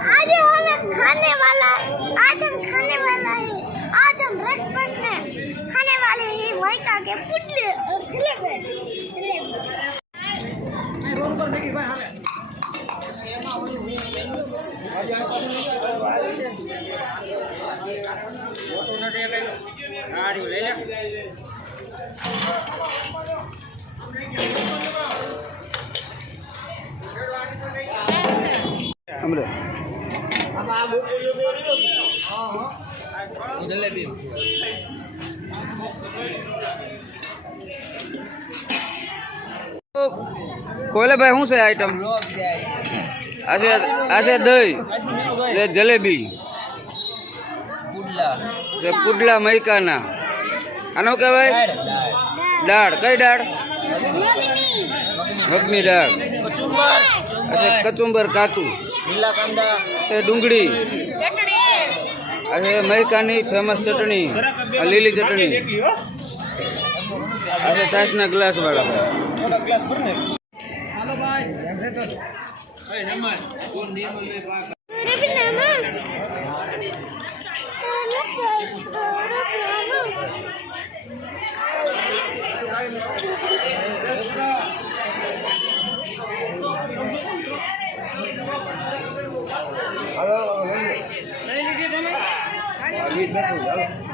आज हम खाने वाला आज हम खाने वाला है। आज हम ब्रेकफास्ट में खाने वाले हैं वही के पुटले और जलेबी जलेबी અમરે. કોયલાભાઈ શું છે આઈટમ આ છે આ દહીં જલેબી. પુડલા. મૈકાના. આનો કહેવાય દાળ. કઈ દાળ? મગની દાળ. છે કચુંબર કાચું. છે ડુંગળી. અને મૈકાની ફેમસ ચટણી. આ લીલી ચટણી. અને છાશના ગ્લાસ વાળા Grazie.